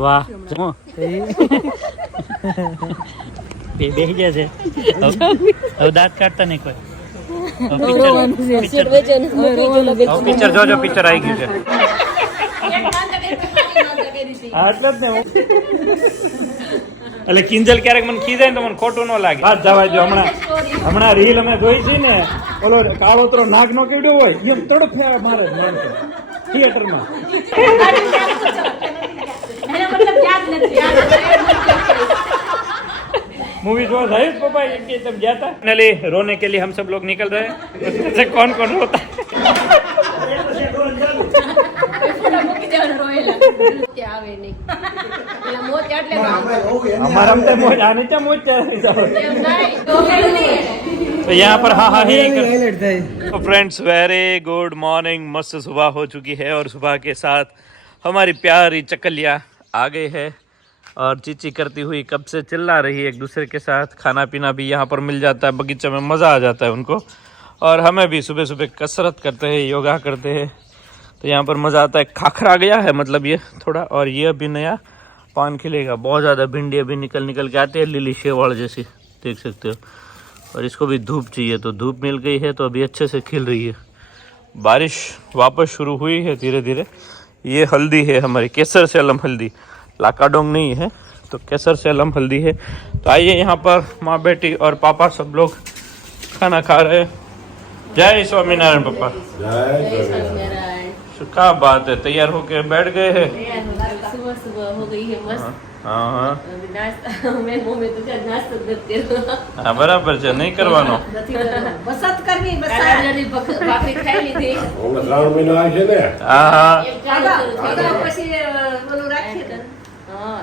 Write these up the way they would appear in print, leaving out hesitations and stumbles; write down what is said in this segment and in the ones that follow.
વાહ બેસી ગયા છે હવે દાંત કાઢતા નહીં કોઈ પિક્ચર જોજો પિક્ચર આવી ગયું છે એટલે જ ને એટલે કિંજલ ક્યારેક મને ખીજાય ને તો મને ખોટું ન લાગે વાત જવા જો હમણાં રીલ અમે જોઈ છે ને ઓલો કાળોતરો નાગ નો કેવડો હોય એમ તડક મારે થિયેટરમાં मूवी जो है पापा ये तब जाता फाइनली रोने के लिए हम सब लोग निकल रहे हैं उसमें से कौन कौन रोता है हमारा मोज आने क्या मोज तो यहाँ पर हाँ हाँ ही तो फ्रेंड्स वेरी गुड मॉर्निंग मस्त सुबह हो चुकी है और सुबह के साथ हमारी प्यारी चकलिया आ गई है और चीची करती हुई कब से चिल्ला रही है एक दूसरे के साथ खाना पीना भी यहाँ पर मिल जाता है बगीचे में मज़ा आ जाता है उनको और हमें भी सुबह सुबह कसरत करते हैं योगा करते हैं तो यहाँ पर मज़ा आता है खाखरा गया है मतलब ये थोड़ा और ये अभी नया पान खिलेगा बहुत ज़्यादा भिंडी अभी निकल के आती है लीली शेवाड़ जैसी देख सकते हो और इसको भी धूप चाहिए तो धूप मिल गई है तो अभी अच्छे से खिल रही है बारिश वापस शुरू हुई है धीरे धीरे ये हल्दी है हमारी केसर सेलम हल्दी लाकाडोंग नहीं है तो केसर सेलम हल्दी है तो आइए यहाँ पर माँ बेटी और पापा सब लोग खाना खा रहे हैं जय स्वामीनारायण पापा क्या बात है तैयार होके बैठ गए हैं सुबह सुबह हो गई है मस्त हाँ हाँ हाँ बराबर છે નહીં કરવાનો બસત કરવી બસાડી ભાખરી ખાઈ લીધી શ્રાવણ મહિનો આવે છે ને હા હા પછી ઓલું રાખીએ ને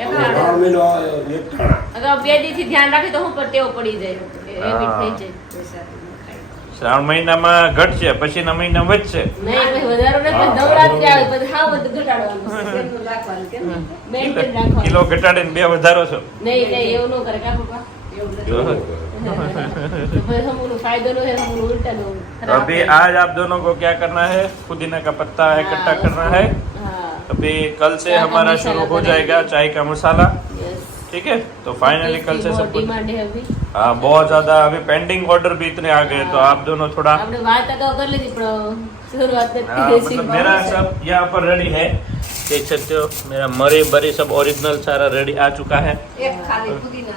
શ્રાવણ મહિનો એક ઠાણા અગાઉ 2 દિવસથી ધ્યાન રાખી તો હું પર ટેવ પડી જાય હેબિટ થઈ જાય શ્રાવણ મહિનામાં ઘટશે પછીના મહિના વધશે નહીં વધારો ને પણ નવરાત્રી આવે પછી હાવ બધું ઘટાડવાનું કેમનું રાખવાનું કેમ મેન્ટેન રાખવાનું કિલો ઘટાડીને 2 વધારો છો નહીં નહીં એવું ન કરે કા પપ્પા એવું ભાઈ हमको फायदा नो है हमको उल्टा नो तो अभी आज आप दोनों को क्या करना है पुदीना का पत्ता इकट्ठा करना है अभी कल से हमारा शुरू हो जाएगा चाय का मसाला ठीक है तो फाइनली कल से सब डिमांड है अभी हाँ बहुत ज्यादा अभी पेंडिंग ऑर्डर भी इतने आ गए तो आप दोनों थोड़ा आपने बात अगाउ कर ली थी पर शुरुआत मतलब मेरा सब यहाँ पर रेडी है देख सकते हो मेरा मरी बरी सब ओरिजिनल सारा रेडी आ चुका है एक खाली पुदीना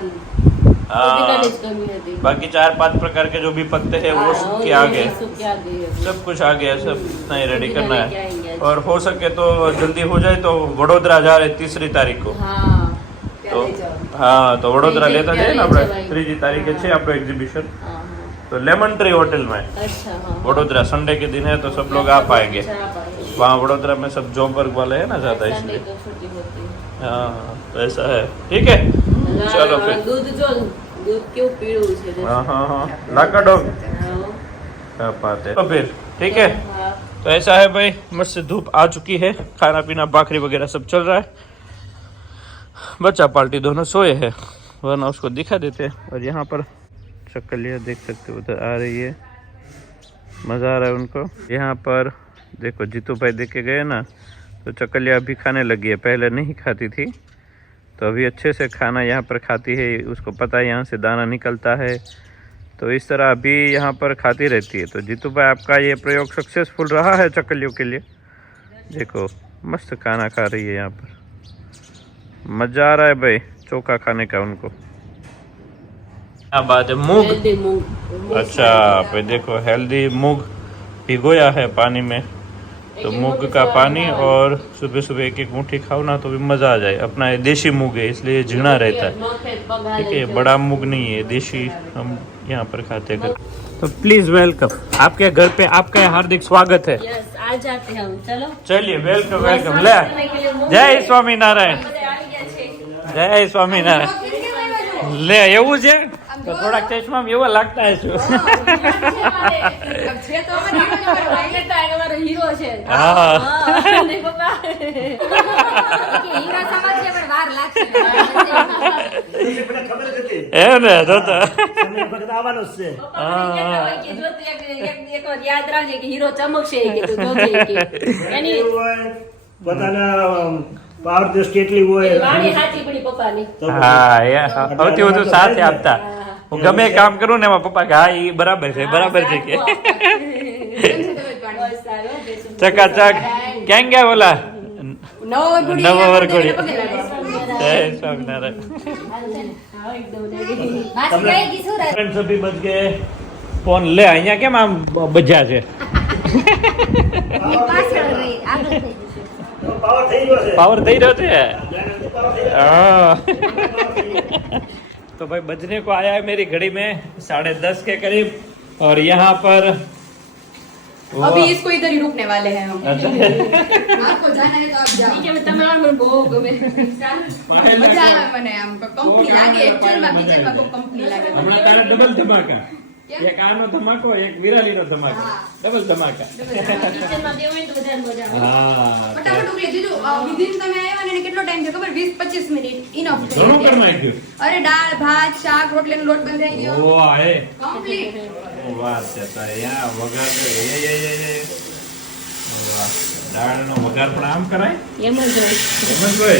बाकी 4-5 प्रकार के जो भी पत्ते हैं वो सबके आ गए सब कुछ आ गया सब इतना ही रेडी करना है और हो सके तो जल्दी हो जाए तो वडोदरा जा रहे 3 तारीख को तो हाँ तो वडोदरा लेता जाए ना अपने 3 तारीखे છે આપણો एग्जीबिशन तो लेमन ट्री होटल में वडोदरा संडे के दिन है तो सब लोग आ पाएंगे वहाँ वडोदरा में सब जॉब वर्क वाले है ना ज्यादा इसलिए हाँ तो ऐसा है ठीक है चलो फिर दूध क्यों पीड़ू છે हाँ हाँ हाँ लाकाडोंग क्या बात है तो फिर ठीक है तो ऐसा है भाई मस्त धूप आ चुकी है खाना पीना भाखरी वगैरह सब चल रहा है बच्चा पार्टी दोनों सोए हैं वरना उसको दिखा देते हैं और यहाँ पर चक्कलियाँ देख सकते हो उधर आ रही है मज़ा आ रहा है उनको यहाँ पर देखो जीतू भाई देख के गए ना तो चक्कलियाँ अभी खाने लगी है पहले नहीं खाती थी तो अभी अच्छे से खाना यहाँ पर खाती है उसको पता है यहाँ से दाना निकलता है तो इस तरह अभी यहाँ पर खाती रहती है तो जीतू भाई आपका ये प्रयोग सक्सेसफुल रहा है चक्कलियों के लिए देखो मस्त खाना खा रही है यहाँ पर मज़ा आ रहा है भाई चोखा खाने का उनको क्या बात है मूंग अच्छा भाई देखो हेल्दी मूंग भिगोया है पानी में तो मूंग का पानी और सुबह सुबह एक मुट्ठी खाओ ना तो भी मज़ा आ जाए अपना ये देशी मूंग है इसलिए झीणा रहता है ठीक है बड़ा मूंग नहीं है देशी हम यहाँ पर खाते हैं तो प्लीज वेलकम आपके घर पे आपका हार्दिक स्वागत है आ जाते हैं हम चलो चलिए वेलकम वेलकम ले जय स्वामी नारायण जय स्वामी नारायण ले એવું છે તો થોડાક ચશ્મા એવા લાગતા હશે હીરો છે હા એ ને તો યાદ રાખજે કે હીરો ચમકશે બધાના પાવર ટેસ્ટ કેટલી હોય વાણી સાચી પડી પપ્પાની. હા એ સૌથી વધુ સાથ આપતા હું ગમે કામ કરું ને એમાં પપ્પા કે હા એ બરાબર છે કે બસ સારું, જય શ્રી ચકાચક ક્યાં ગયા બોલા નવો વરઘોડી કૃષ્ણ. જય સ્વામિનારાયણ હા, એકદમ ready. फ्रेंड्स अभी बच गए फोन ले અહીંયા કેમ આમ બજા છે પાવર થઈ ગયો છે पावर થઈ રહ્યો છે हाँ। तो भाई बजने को आया है मेरी घड़ी में 10:30 के करीब और यहाँ पर अभी इसको इधर ही रुकने वाले हैं हम अच्छा आपको जाना है तो आप जाओ ઠીક છે, તમે મને બહુ ગમે. મજા આવે મને આમ કંપની લાગે એકચ્યુઅલ માં કિચન માં કોઈ કંપની લાગે મને. હમણાં તારા ડબલ ધમાકા એક આનો ધમાકો એક વિરાલીનો ધમાકો ડબલ ધમાકા કિચનમાં દેવું હોય ને તો વધારે મજા આવે. હા ફટાફટ ઉકળી દીધું વિધિન તમે આવ્યા ને એને કેટલો ટાઈમ થયો ખબર 20-25 મિનિટ ઇનફ ઘણું કરી નાખ્યું અરે દાળ ભાત શાક રોટલીનો લોટ બંધાઈ ગયો વાહ એ કમ્પ્લીટ વાત છે તારે યા વઘાર તો વાહ દાળનો વઘાર પણ આમ કરાય એમ જ હોય. એમ જ હોય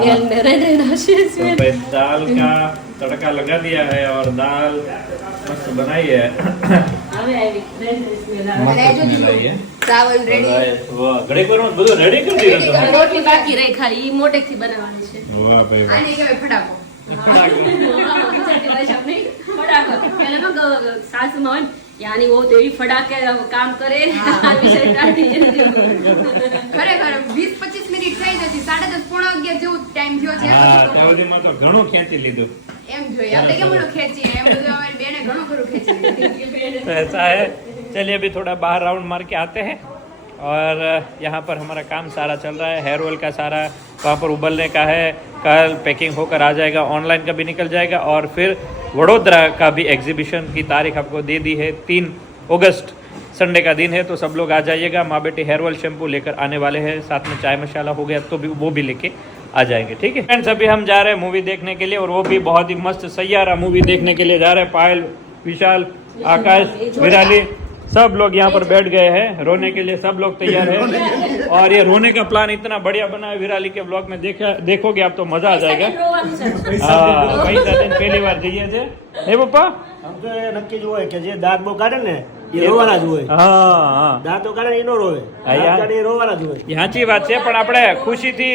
બેન નરેન્દ્ર આશીષ तो भाई दाल का तड़का लगा दिया है और दाल मस्त बनाई है હવે આવી નરેન્દ્ર સ્મેલ આવે. मस्त स्मेल आई है ચાવલ રેડી वाह घड़ी पर બધું રેડી કરી દીધું તમે રોટલી બાકી રહી ખાલી ઈ મોટેથી બનાવવાની છે. વાહ ભાઈ વાહ આને કહેવાય ફટાકો ગુજરાતી ભાષા નહીં, ફટાફટ. પહેલા તો સાસુમાં હોય ને, યાની વહુ તો એવી ફટાકે કામ કરે આ વિષય કાઢી જતી. ખરેખર 20-25 મિનિટ થઈ જતી 10:30 પોણા 11 જેવું ટાઈમ થયો છે હા ત્યાં સુધીમાં તો ઘણું ખેંચી લીધું એમ જોઈએ આપણે કેમ બધું ખેંચીએ એમ બધું અમારી બેને ઘણું ખરું ખેંચી લીધું तो ऐसा है चलिए अभी थोड़ा बाहर राउंड मार के आते हैं और यहाँ पर हमारा काम सारा चल रहा है हेयर ऑयल का सारा वहाँ पर उबलने का है कल पैकिंग होकर आ जाएगा ऑनलाइन का भी निकल जाएगा और फिर वडोदरा का भी एग्जीबिशन की तारीख आपको दे दी है 3 अगस्त संडे का दिन है तो सब लोग आ जाइएगा माँ बेटी हेयर ऑयल शैम्पू लेकर आने वाले हैं साथ में चाय मसाला हो गया तो भी वो भी लेके आ जाएंगे ठीक है फ्रेंड्स अभी हम जा रहे हैं मूवी देखने के लिए और वो भी बहुत ही मस्त सैयारा मूवी देखने के लिए जा रहे हैं पायल विशाल आकाश विराली सब लोग यहाँ पर बैठ गए हैं रोने के लिए सब लोग तैयार हैं और ये रोने का प्लान इतना बढ़िया बना है विराली के ब्लॉग में देखोगे आप तो मजा आ जाएगा રોવાનું છે. हाँ पैसा दिन पहली बार જઈએ છે હે પપ્પા આમ તો એ નક્કી જ હોય કે જે દાંત બહુ કાઢે ને એ રોવાના જ હોય હા હા દાંતો કાઢે ને એ નો રોવે હા, યાર. દાંત કાઢે એ રોવાના જ હોય એ સાચી વાત છે પણ આપણે ખુશીથી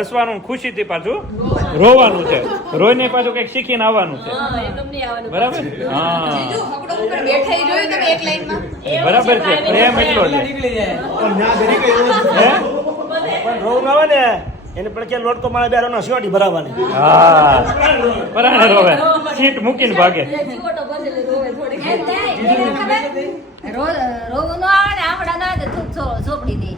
હસવાનું ખુશીથી પાછું રોવાનું છે રોઈને પાછું કંઈક શીખીને આવવાનું છે હા, એકદમ નહીં આવવાનું. બરાબર હા બીજું હકડો ઉપર બેઠા ઈ જોયું તમે એક લાઈનમાં બરાબર છે પ્રેમ એટલો છે પણ ના દરેક એવું જ હે? પણ રોગ આવે ને એને પણ કે લોટ તો મારા બેરોનો સિવાટી ભરાવાની હા પરાણે રોવે સીટ મૂકીને ભાગે જીવોટો બદલે રોવે થોડીક. રોગ નો આવે ને આપડા ના તું ચોપડી દે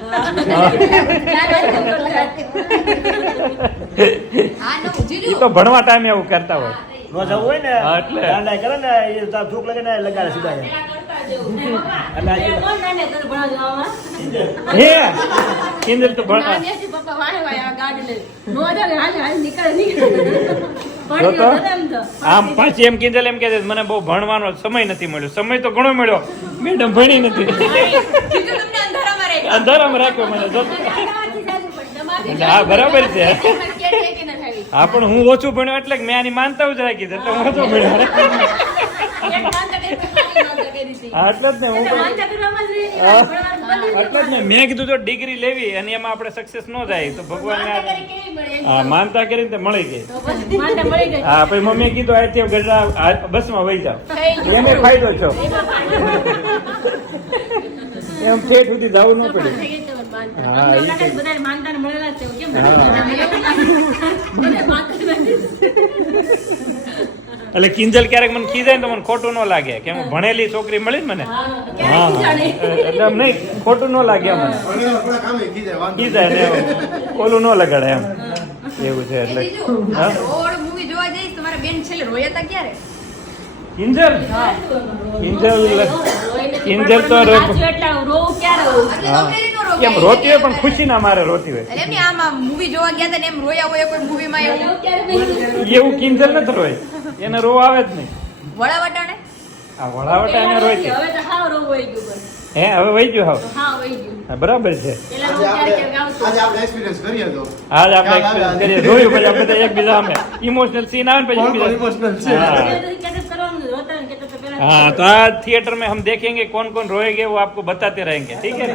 હા નો એ જીજુ તો ભણવા ટાઈમે એવું કરતા હોય નો જવું હોય ને હા, એટલે. દાંડા કરે ને એ તાર થૂક લાગે ને લગાડે સીધા જાય. એટલે આજે કોણ નાને તને ભણાવજો આમાં? હે કિંજલ તો ભણ નાનેથી પપ્પા વાહે વાહે આ ગાડી લઈને. નો જાગે, હાલે, હાલે, નીકળે, નીકળે. જો ભણી તો ગયો એમ તો. આમ પાછી એમ કિંજલ એમ કે છે મને બહુ ભણવાનો સમય નથી મળ્યો સમય તો ઘણો મળ્યો મેડમ ભણી નથી જીજુ તમને અંધારામાં રહી અંધારામાં રાખ્યો મને જો તમારાથી સાચું પણ તમારાથી એટલે હા બરાબર છે કે નથી આવી હા પણ હું ઓછું ભણ્યો એટલે કે મેં આની માનતા જ રાખી છે એટલે હું ઓછું ભણ્યો એક માનતા કરી, ખાલી માનતા કરી હતી. હા એટલે જ ને હું પણ- માનતા કરવામાં જ રહી ગઈ. હા. ભણવાનું બંધ જ એટલે જ ને મેં કીધું જો ડિગ્રી લેવી અને એમાં આપણે સક્સેસ ન જાય તો ભગવાન માનતા કરી કેવી મળે એમ. હા માનતા કરીને તે મળી ગઈ તો પછી માનતા મળી ગઈ. હા પછી મમ્મીએ કીધું આજથી ગઢડા બસમાં વહી જાઓ થઈ ગયું એને ફાયદો છો એમાં ફાયદો. એમ ઠેઠ સુધી જવું ન પડે થઈ ગઈ તમારી માનતા. હા, અમને એ લાગે છે બધાને માનતાને મળેલા જ છે. કેમ બધા માનતા નથી. એટલે કિંજલ ક્યારેક મને ખીજાય ને તો મને ખોટું ન લાગે કે હું ભણેલી છોકરી મળી ને મને હા, હા ક્યારેય જાણે. એટલે એમ નહીં ખોટું ન લાગે મને ખીજાય ને એમ. ઓલું ન લગાડે એમ એવું છે એટલે જીજુ હા? રોડ મૂવી જોવા જઈશ તમારા બેન છેલ્લે રોયા હતા ક્યારે કિંજલ કિંજલ કિંજલ તો સાચું એટલે રોવું ક્યારે રોવું? એટલે તમને નો રોગ કેમ રોતી હોય પણ ખુશી ના મારે રોતી હોય એટલે એમ નહીં, આમ મૂવી જોવા ગયા હતા ને એમ રોયા હોય કોઈ મૂવીમાં એવું એવું ક્યારે બન્યું? એવું કિંજલ નથી રોય એને રો આવે જ નહીં વડા વટાણે આ વડાવટા એને રોય છે હવે તો હાવ રોવું આવી ગયું પણ. હે હવે વહી ગયો હાવ હા વહી ગયું હા, બરાબર છે પેલા હું ક્યારેક આવતો આજે આપણે એક્સપિરિયન્સ કરીએ તો આજ આપણે experience કરીએ જોયું પછી આપણે તો એકબીજા અમે ઇમોશનલ સીન આવે ને પછી એકબીજા- ઇમોશનલ છે हाँ। ક્યારેક કરવાનું હોતા ને કે તો પેલા हाँ तो आज थिएटर में हम देखेंगे कौन कौन रोएंगे वो आपको बताते रहेंगे ठीक है ना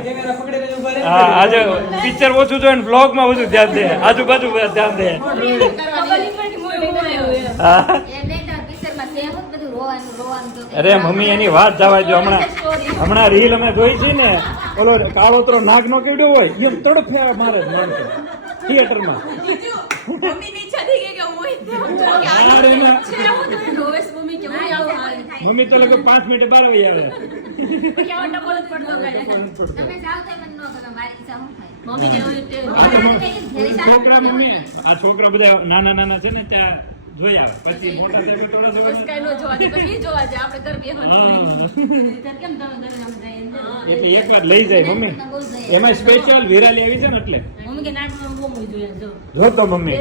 हाँ आज पिक्चर वो जो है ब्लॉग में वो ध्यान दे आजू बाजू ध्यान दे हाँ એ નહીં તો પિક્ચરમાં સેમ જ બધું રોવાનું તો અરે મમ્મી એની વાત જવા જો હમણાં રીલ અમે જોઈ છે ને ઓલો કાળોતરો નાગ નો કેવડો હોય એમ તડફે મારે જ માણસો થિયેટરમાં અરે ના. મમ્મી તો લગભગ 5 મિનિટે બહાર આવી આવે તમે જાઓ તો મને ન ખબર મારી ઈચ્છા હું થાય છોકરા મમ્મી આ છોકરા બધા નાના નાના છે ને ત્યાં જોઈ આવે પછી મોટા થાય થોડા જોવાના. હા. એટલે એક વાર લઈ જાય મમ્મી એમાં સ્પેશિયલ વિરાલી આવી છે ને એટલે જો તો મમ્મી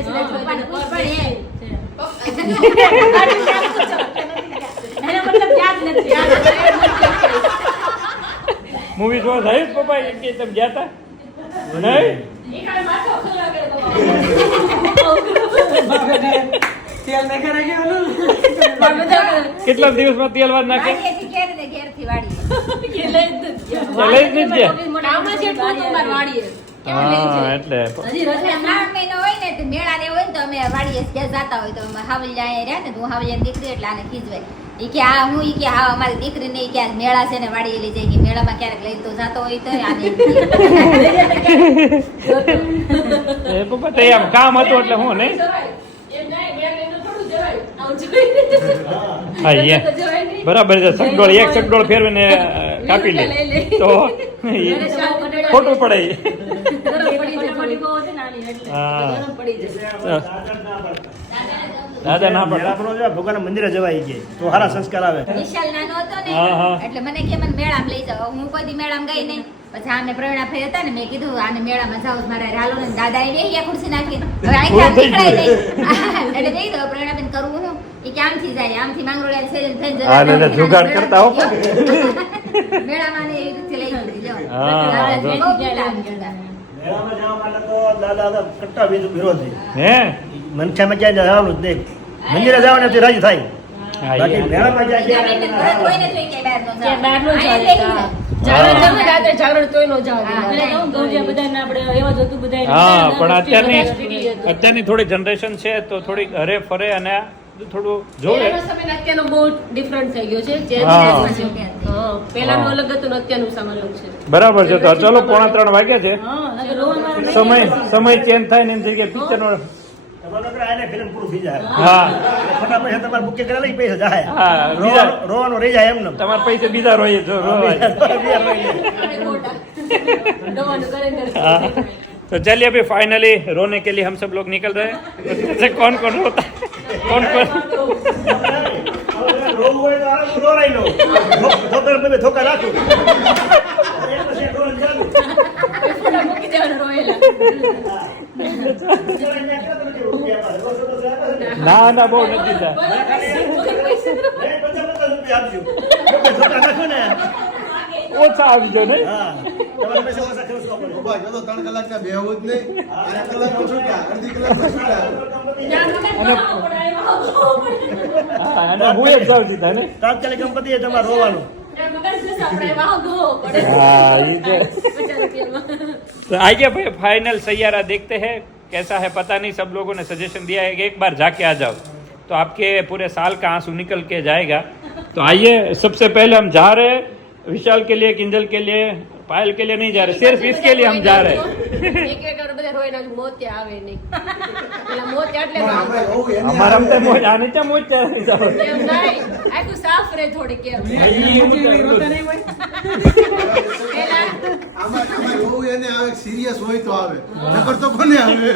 મૂવી જોવા જાય પપ્પા એમ કે તમે ગયા તા નહીં કેટલા દિવસમાં તેલ વાર નાખે વાડીએથી ઘેરથી વાડીએ લઈ જ નથી હા એટલે એટલે 3 મહિનો હોય ને તો મેળા ને હોય ને તો અમે વાડીએ ત્યાં જાતા હોય તો અમે હાવલિયા અહીંયા રહ્યા ને તો હું હાવલિયાની દીકરી એટલે આને ખીજવાય ઈ કે આ હું ઈ કે હા અમારી દીકરીને ઈ કે આ મેળા છે ને વાડીએ લઈ જાય કે મેળામાં ક્યારેક લઈ તો જાતો હોય તો આને એ પપ્પા તો આમ કામ હતું એટલે હું નહીં હા એ બરાબર છે સગડોળ એક સગડોળ ફેરવીને કાપી લે તો ખોટું પડે હા દાદા ના પડે આપણો જો ભગવાનના મંદિરે જવાય છે તો સારા સંસ્કાર આવે વિશાલ નાનો હતો ને હા, હા. એટલે મને કે મને મેળામાં લઈ જાઓ હું કોઈ દી મેળામાં ગઈ નહીં પછી આને પ્રવીણા ફેર હતા ને મેં કીધું આને મેળામાં જાવ મારે હાલો ને દાદા એ બેહી ગયા ખુરશી નાખી હવે અહીંથી આમ નીકળાય નહીં એટલે બેહી ગયો પ્રવીણા બેન કરવું હું એ કે આમથી જાય આમથી માંગરોળિયા છેલ્લે થઈને જતા હા દાદા જુગાડ કરતા હો મેળામાં ને એવી રીતે લઈ ગઈ હા, દાદા જો. બહુ પીડા આવી ગયા. મેળામાં જવા માટે તો દાદા કટ્ટા વિરોધી હે મનખામાં ક્યાંય જવાનું જ નહીં મંદિરે જવાને તે રાજી થાય હા, બાકી એ. મેળામાં ત્યાં જાય બેનને તરત હોય ને તો ઈ કે બહાર ન જાઓ. બહાર ન અહીંયા લઈ જાય. હા પણ અત્યારની થોડી જનરેશન છે તો થોડીક હરે ફરે અને થોડું જોવે અત્યારનો બહુ ડિફરન્ટ થઈ ગયો છે હા. પેલાનું અલગ હતું ને અત્યારનું સામ અલગ છે બરાબર છે તો ચલો 2:45 વાગ્યા છે સમય સમય ચેન્જ થાય ને એમ જગ્યાએ પિક્ચર નો તમારો નકર આને ફિલ્મ પૂરું થઈ જાય હા ફટાફટ તમારે બુકે કરેલા ઈ પૈસા જાય હા, બીજા. રોવાનું રહી જાય એમને તમારા પૈસે બીજા રોય જો રોવાય हाँ, तो चलिए अभी फाइनली रोने के लिए हम सब लोग निकल रहे हैं जैसे कौन कौन रोता कौन कौन રોવું હોય તો આરામ રોરાઈ લો ધોકા બે ધોકા રાખો ના ના બહુ નથી થયા ઓછા આવી ગયો ને ઉભા જો તો 3 કલાકના બેહવું જ નહીં 1 કલાકમાં છૂટ્યા અડધી કલાકમાં છૂટ્યા હા અને હું એક જાઉં સીધા ને તાત્કાલિક ગણપતિ એ તમારે રોવાનું हाँ ये तो आइए भाई फाइनल सैयारा देखते हैं कैसा है पता नहीं सब लोगों ने सजेशन दिया है कि एक बार जाके आ जाओ तो आपके पूरे साल का आंसू निकल के जाएगा तो आइए सबसे पहले हम जा रहे हैं विशाल के लिए किंजल के लिए पायल के लिए नहीं जा रहे सिर्फ इसके लिए हम जा रहे हैं हमारा हम तो मोज आने क्या मोज આમાં તમે રોવું એને આવે સિરિયસ હોય તો આવે નકર તો કોને આવે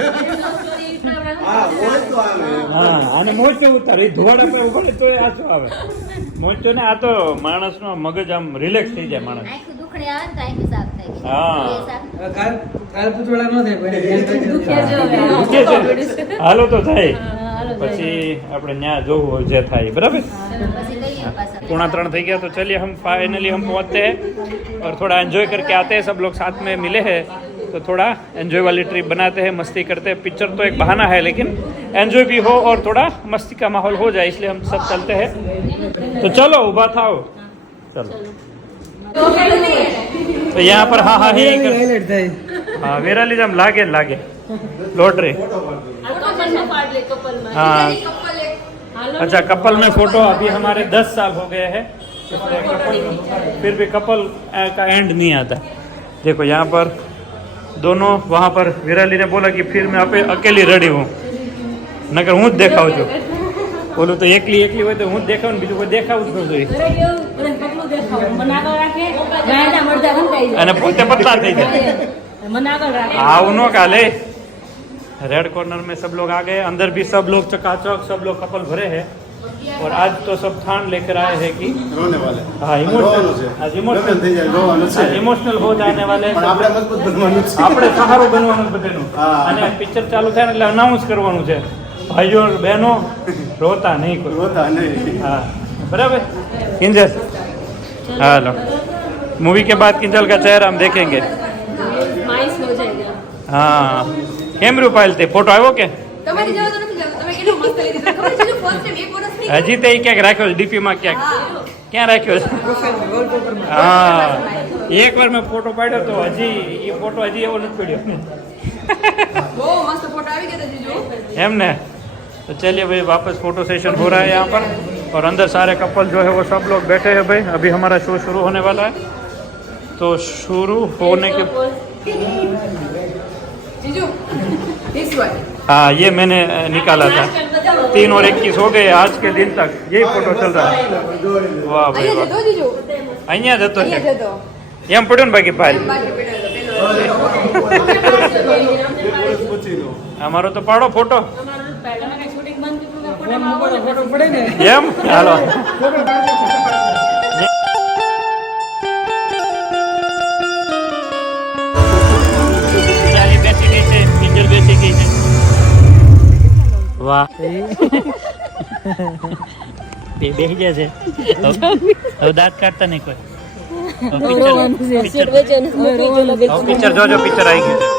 હા હોય તો આવે હા અને મોજ ઉતાર એ ધોવાડા પર ઉભા તો આંસુ આવે મોજ ને આ તો માણસનો મગજ આમ રિલેક્સ થઈ જાય માણસ આંખું દુખણી આવે ને તો આંખું સાફ થાય છે. હા. એ સાફ દુખે છે હાલો તો થાય પછી આપણે ન્યા જોવું હોય જે થાય બરાબર પછી કહીએ પાછા 2:45 થઈ गया तो चलिए हम फाइनली हम पहुंचते हैं और थोड़ा एंजॉय करके आते हैं सब लोग साथ में मिले हैं तो थोड़ा एंजॉय वाली ट्रिप बनाते हैं मस्ती करते हैं पिक्चर तो एक बहाना है लेकिन एंजॉय भी हो और थोड़ा मस्ती का माहौल हो जाए इसलिए हम सब चलते हैं तो चलो उभा થાઓ चलो तो यहाँ पर हाँ हाँ ही हाँ मेरा लिए हम लागे लॉटरी हाँ अच्छा कपल में फोटो अभी हमारे 10 साल हो गए हैं इसलिए कपल फिर भी कपल का एंड नहीं आता देखो यहाँ पर दोनों वहाँ पर विराली ने बोला कि फिर मैं अकेली रेडी हूँ नगर हूँ देखाऊँ છું બોલું તો એકલી હોય તો હું જ દેખાવું ને બીજું કોઈ દેખાવું જ ન જોઈએ અને પોતે પતલા થઈ જાય આવું ન કાલે रेड कॉर्नर में सब लोग आ गए अंदर भी सब लोग चकाचक सब लोग कपल भरे हैं और आज तो सब ठान लेकर आए हैं कि રોને વાલે हाँ રોવાનું થઈ જાય રોવાનું છે इमोशनल हो जाने वाले પણ આપણે મજબૂત બનવાનું છે આપણે સહારો બનવાનું બધાનું હા. અને પિક્ચર ચાલુ થાય ને એટલે અનાઉન્સ કરવાનું છે ભાઈઓ और बहनों रोता नहीं कोई રોતા નહીં हाँ बराबर किंजल हेलो मूवी के बाद किंजल का चेहरा हम देखेंगे माइस हो जाएगा हाँ કેમરું પાયલ તે ફોટો આવ્યો કે તમારી જરૂર નથી લાગતો તમે કેટલું મસ્ત લીધી છે ખબર છે જો ફર્સ્ટ ટાઈમ એક વર્ષની હજી તે ક્યાંક રાખ્યો છે ડીપી માં ક્યાંક ક્યાં રાખ્યો છે હા એક વાર મેં ફોટો પાડ્યો તો હજી એ ફોટો હજી એવો નથી પડ્યો બહુ મસ્ત ફોટો આવી ગયા જીજુ एम ने तो चलिए भाई वापस फोटो सेशन हो रहा है यहाँ पर और अंदर सारे कपल जो है वो सब लोग बैठे हैं भाई अभी हमारा शो शुरू होने वाला है तो शुरू होने के जीजू दिस वन हाँ ये मैंने निकाला था 3 और 21 हो गए आज के दिन तक यही फोटो चल रहा है वाह भाई અહીંયા वाह જતો જીજુ અહીંયા જતો અહીંયા છે જતો એમ પડ્યો ને બાકી ફાઇલ બાકી પેડલ અમારો તો પાડો ફોટો શૂટિંગ બંધ કર્યું એમ ચાલો બેસી ગઈ છે કિંજલ બેસી ગઈ છે વાહ બેસી જશે હવે દાંત કાઢતા નહીં કોઈ પિક્ચર જોજો પિક્ચર આવી ગયું છે